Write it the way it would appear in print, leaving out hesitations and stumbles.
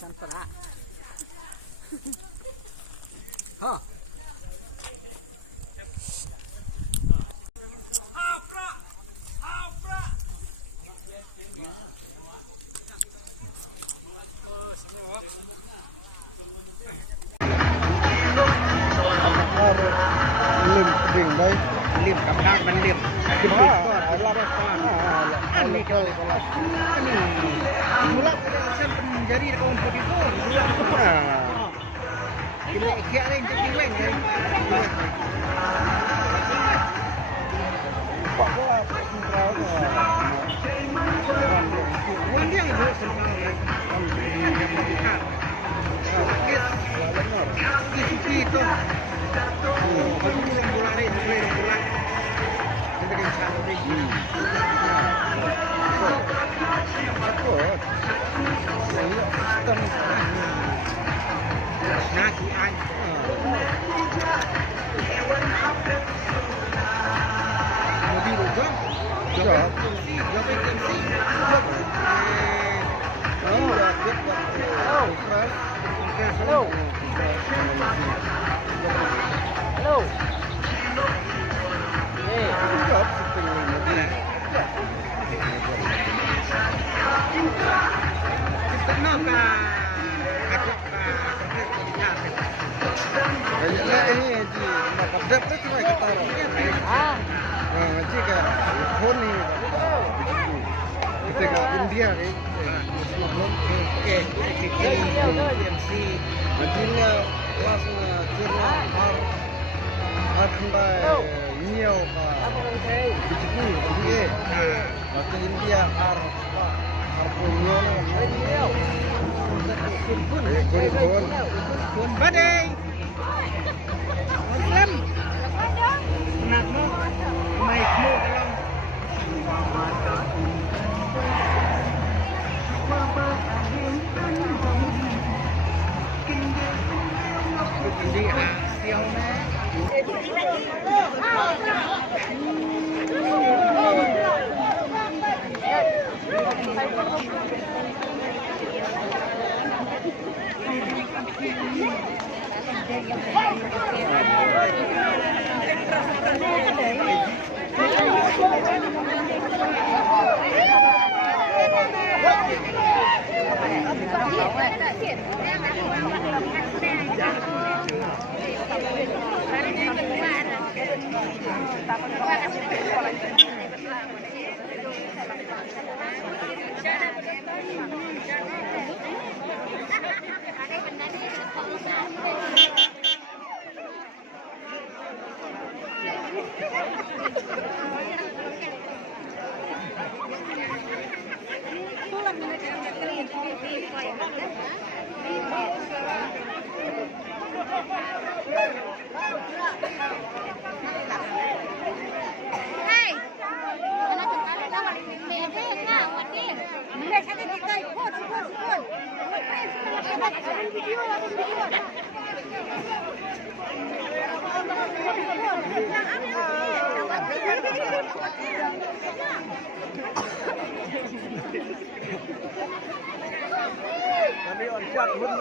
Santra. Ha. Lim đỉnh đây, Lim kapal ban lim. Allah Ini kalau ini mulak sen menjadi kelompok itu. Ini kia lain jadi weng kan. Wang dia itu sentral ya. Kis itu. Bulan ini bulan. Kita kan sama begini. Takut. Saya sistem Nasi an. Mobil rojong. Jawab kunci. Oh, rakyat keras. Hello. Hello. Job seperti Kita nak ini ji makap dap itu mereka tahu. Jika phone ni kita ke India ni, sebelum ke TMC. Nantinya kelasnya cerita kembali niau bijiku dia. Waktu India punya Pun badai. Muslim. Nak mo. Mai mo kalong. Hindi siyaw na. Kami on kuat pun